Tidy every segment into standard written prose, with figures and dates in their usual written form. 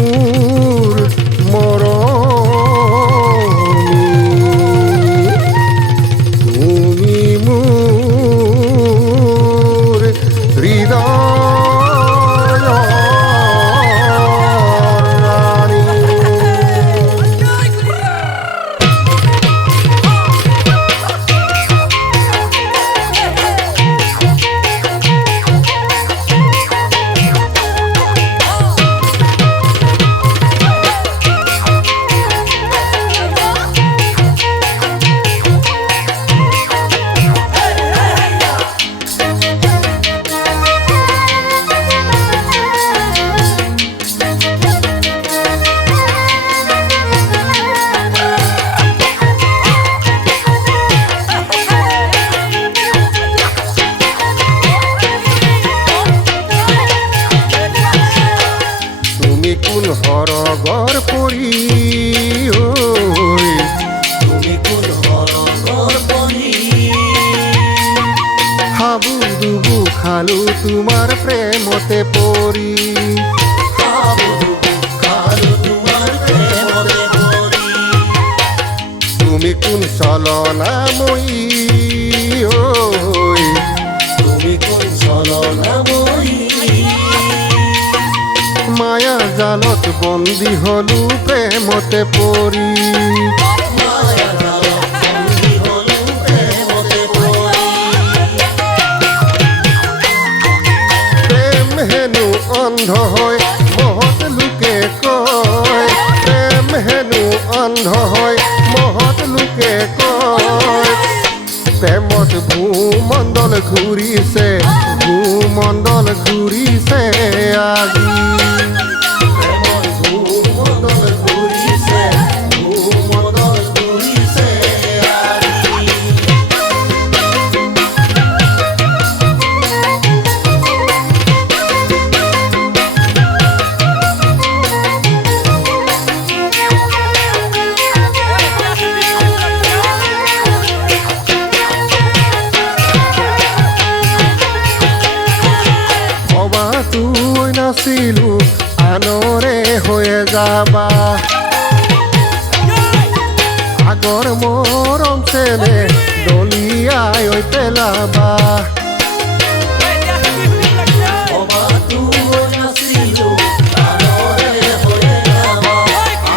মোৰ মৰমী তুমি মোৰ হৃদয়ৰ ৰাণী। হৰগৰ পৰি ঐ তুমি কোন হৰগৰ পৰি হাবু দুবু খালো তোমাৰ প্ৰেমতে পৰি খালো তোমাৰ প্ৰেমতে পৰি তুমি কোন চলনাময়ী ঐ তুমি কোন চলনাময়ী মায়া জালত বন্দী হলো প্ৰেমতে পৰি মায়া জালত বন্দী হলো প্ৰেমতে পৰি প্ৰেম হেনো অন্ধ হয় মহৎ লোকে কয় প্ৰেম হেনো অন্ধ হয় মহৎ লোকে কয় প্ৰেমত ভূমণ্ডল ঘূৰিছে ভূমণ্ডল ঘূৰিছে আজি প্ৰেমৰ ভূমণ্ডল ঘূৰিছে ভূমণ্ডল ঘূৰিছে আজি ভবা তুই নাছিলো আনৰে হৈয়ে যাবা আগৰ মৰম চেনে দলিয়াই পেলাবা ভবা তুই নাছিলো আনৰে হৈয়ে যাবা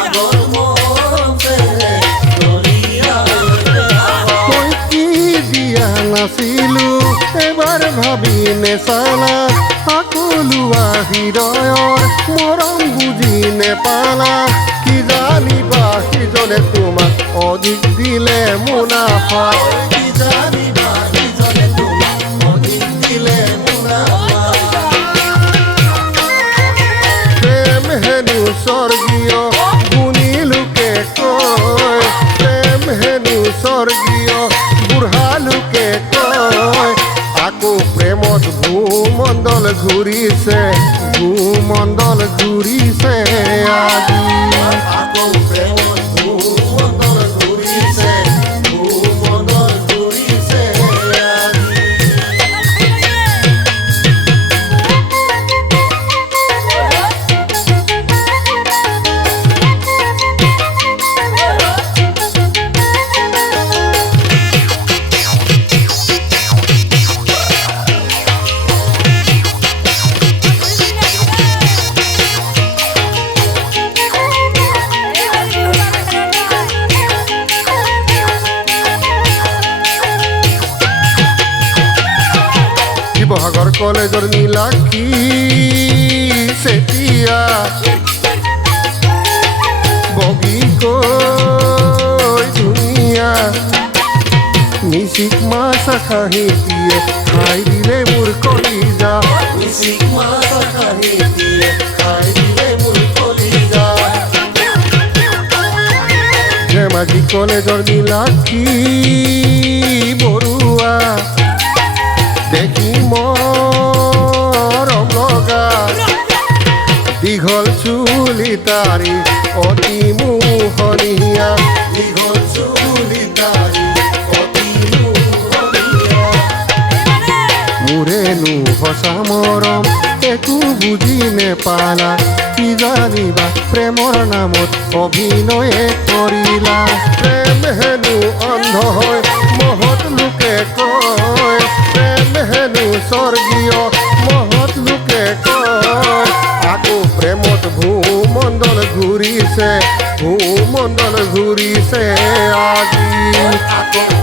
আগৰ মৰম চেনে দলিয়াই পেলাবা মই কি দিয়া নাছিলো এবাৰ ভাবি নেচালা সকলোৱা হৃদয়ৰ মৰম বুজি নেপালা কি জানিবা সিজনে তোমাক অধিক দিলে মুনাফা কি জানিবা ইজনে তোমাক অধিক দিলে মুনাফা প্ৰেম হেনো স্বৰ্গীয় গুণী লোকে কয় প্ৰেম হেনো স্বৰ্গীয় বুঢ়া লোকে কয় আকৌ প্ৰেমত ভূমণ্ডল ঘূৰিছে ভূমণ্ডল ঘূৰিছে আজি আকৌ প্ৰেমত ভূমণ্ডল ঘূৰিছে ভূমণ্ডল ঘূৰিছে আজি শিৱসাগৰ কলেজৰ নীলাক্ষী চেতিয়া বগীকৈ ধুনীয়া মিচিক মাছ খাহি দিয়ে খাই দিলে মোৰ কলিজা মিচিক মাছ খাহি দিয়ে খাই দিলে মোৰ কলিজা ধেমাজি কলেজৰ নীলাক্ষী বৰুৱা দেখি মৰম লগা দীঘল চুলি তাৰি অতি মোহনীয়া দীঘল চুলি তাৰি অতি মোহনীয়া মোৰে হেনো সঁচা মৰম একো বুজি নেপালা কি জানিবা প্ৰেমৰ নামত অভিনয়ে কৰিলা প্ৰেম হেনো অন্ধ হয় মহৎ লোকে কয় প্ৰেম হেনো স্বৰ্গীয় মহৎ লোকে কয় আকৌ প্ৰেমত ভূমণ্ডল ঘূৰিছে আজি আকৌ